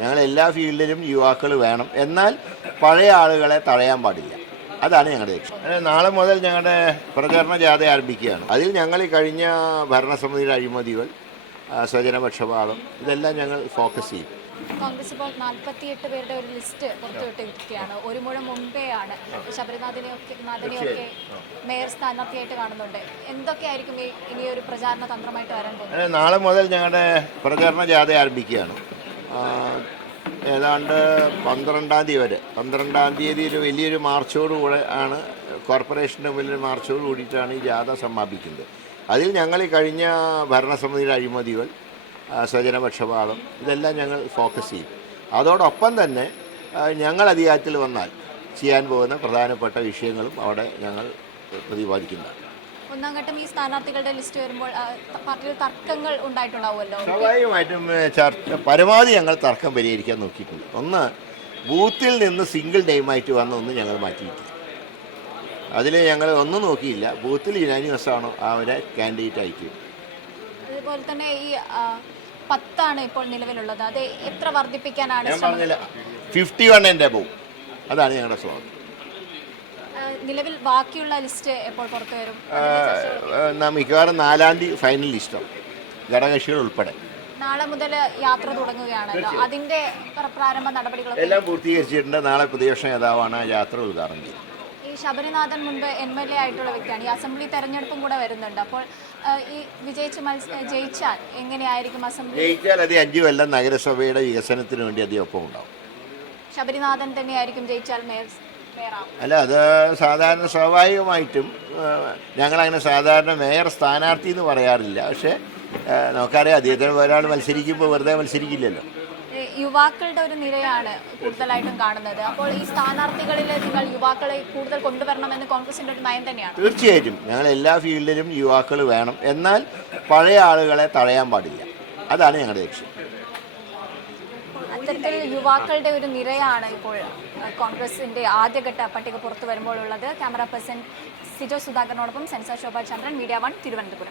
ഞങ്ങൾ എല്ലാ ഫീൽഡിലും യുവാക്കൾ വേണം. എന്നാൽ പഴയ ആളുകളെ തഴയാൻ പാടില്ല. അതാണ് ഞങ്ങളുടെ ലക്ഷ്യം. നാളെ മുതൽ ഞങ്ങളുടെ പ്രചരണ ജാഥ ആരംഭിക്കുകയാണ്. അതിൽ ഞങ്ങൾ ഈ കഴിഞ്ഞ ഭരണസമിതിയുടെ അഴിമതികൾ സ്വജനപക്ഷപാതം ഇതെല്ലാം ഞങ്ങൾ ഫോക്കസ് ചെയ്യും. കോൺഗ്രസ് ഇപ്പോൾ നാൽപ്പത്തിയെട്ട് പേരുടെ ഒരു ലിസ്റ്റ് പുറത്തുവിട്ടിരിക്കുകയാണ്. ഒരു മുഴം മുമ്പേ ആണ്. ശബരിനാഥിനെയൊക്കെ നാഥനെയൊക്കെ മേയർ സ്ഥാനാർത്ഥിയായിട്ട് കാണുന്നുണ്ട്. എന്തൊക്കെയായിരിക്കും ഈ ഇനി ഒരു പ്രചാരണ തന്ത്രമായിട്ട് വരാൻ പോകുന്നത്? നാളെ മുതൽ ഞങ്ങളുടെ പ്രചരണ ജാഥ ആരംഭിക്കുകയാണ്. ഏതാണ്ട് പന്ത്രണ്ടാം തീയതി വരെ. പന്ത്രണ്ടാം തീയതി ഒരു വലിയൊരു മാർച്ചോടുകൂടെ ആണ് കോർപ്പറേഷന്റെ വലിയൊരു മാർച്ചോട് കൂടിയിട്ടാണ് ഈ ജാഥ സമാപിക്കുന്നത്. അതിൽ ഞങ്ങൾ ഈ കഴിഞ്ഞ ഭരണസമിതിയുടെ അഴിമതികൾ സ്വജനപക്ഷപാതം ഇതെല്ലാം ഞങ്ങൾ ഫോക്കസ് ചെയ്യും. അതോടൊപ്പം തന്നെ ഞങ്ങൾ അധികാരത്തിൽ വന്നാൽ ചെയ്യാൻ പോകുന്ന പ്രധാനപ്പെട്ട വിഷയങ്ങളും അവിടെ ഞങ്ങൾ പ്രതിപാദിക്കുന്നതാണ് ഒന്നാം ഘട്ടം ഈ സ്ഥാനാർത്ഥികളുടെ ലിസ്റ്റ് വരുമ്പോൾ പാർട്ടിയിൽ തർക്കങ്ങൾ ഉണ്ടായിട്ടുണ്ടാവുമല്ലോ? സ്വാഭാവികമായിട്ടും ചർച്ച പരമാവധി ഞങ്ങൾ തർക്കം പരിഹരിക്കാൻ നോക്കിയിട്ടുണ്ട്. ഒന്ന് ബൂത്തിൽ നിന്ന് സിംഗിൾ ടൈമായിട്ട് വന്ന ഒന്ന് ഞങ്ങൾ മാറ്റിയിട്ടില്ല. അതിൽ ഞങ്ങൾ ഒന്നും നോക്കിയില്ല. ബൂത്തിൽ യുനാനിമസ് ആണോ അവരെ കാൻഡിഡേറ്റ് ആയിട്ട്. അതുപോലെ തന്നെ ഈ പത്താണ് ഇപ്പോൾ നിലവിലുള്ളത്. അത് എത്ര വർദ്ധിപ്പിക്കാനാണ് ഫിഫ്റ്റി വൺ എന്റെ അബവും അതാണ് ഞങ്ങളുടെ സ്വാഗതം നിലവിൽ ബാക്കിയുള്ള ലിസ്റ്റ് എപ്പോൾ പുറത്തു വരും? മിക്കവാറും നാലാം തീയതി ഫൈനൽ ലിസ്റ്റാവും ഘടകകക്ഷികൾ ഉൾപ്പെടെ. നാളെ മുതൽ യാത്ര തുടങ്ങുകയാണല്ലോ അതിന്റെ പ്രാരംഭ നടപടികൾ എല്ലാം പൂർത്തീകരിച്ചിട്ടുണ്ട്. നാളെ പ്രതിപക്ഷ നേതാവാണ് ആ യാത്ര ഉദ്ഘാടനം ചെയ്യുന്നത്. ഈ ശബരിനാഥൻ മുൻപ് എം എൽ എ ആയിട്ടുള്ള വ്യക്തിയാണ്. ഈ അസംബ്ലി തെരഞ്ഞെടുപ്പും കൂടെ വരുന്നുണ്ട്. അപ്പോൾ ഈ വിജയിച്ച് ജയിച്ചാൽ എങ്ങനെയായിരിക്കും അസംബ്ലി? ജയിച്ചാൽ അത് അഞ്ചു കൊല്ലം നഗരസഭയുടെ വികസനത്തിന് വേണ്ടി അദ്ദേഹം ഒപ്പം ഉണ്ടാവും ശബരിനാഥൻ തന്നെയായിരിക്കും ജയിച്ചാൽ മേയർ അല്ല അത് സാധാരണ സ്വാഭാവികമായിട്ടും ഞങ്ങളങ്ങനെ സാധാരണ മേയർ സ്ഥാനാർത്ഥി എന്ന് പറയാറില്ല. പക്ഷേ നമുക്കറിയാം അദ്ദേഹത്തിന് ഒരാൾ മത്സരിക്കുമ്പോൾ വെറുതെ മത്സരിക്കില്ലല്ലോ. യുവാക്കളുടെ ഒരു നിരയാണ് കൂടുതലായിട്ടും കാണുന്നത്. അപ്പോൾ ഈ സ്ഥാനാർത്ഥികളിൽ നിങ്ങൾ യുവാക്കളെ കൂടുതൽ കൊണ്ടുവരണമെന്ന് കോൺഗ്രസിന്റെ ഒരു നയം തന്നെയാണ്. തീർച്ചയായിട്ടും ഞങ്ങൾ എല്ലാ ഫീൽഡിലും യുവാക്കൾ വേണം. എന്നാൽ പഴയ ആളുകളെ തഴയാൻ പാടില്ല. അതാണ് ഞങ്ങളുടെ ലക്ഷ്യം. അത്തരത്തിൽ യുവാക്കളുടെ ഒരു നിരയാണ് ഇപ്പോൾ കോൺഗ്രസിന്റെ ആദ്യഘട്ട പട്ടിക പുറത്തു വരുമ്പോഴുള്ളത്. ക്യാമറ പേഴ്സൺ സിജോ സുധാകരനോടൊപ്പം സെൻസർ ശോഭ ചന്ദ്രൻ മീഡിയ വൺ തിരുവനന്തപുരം.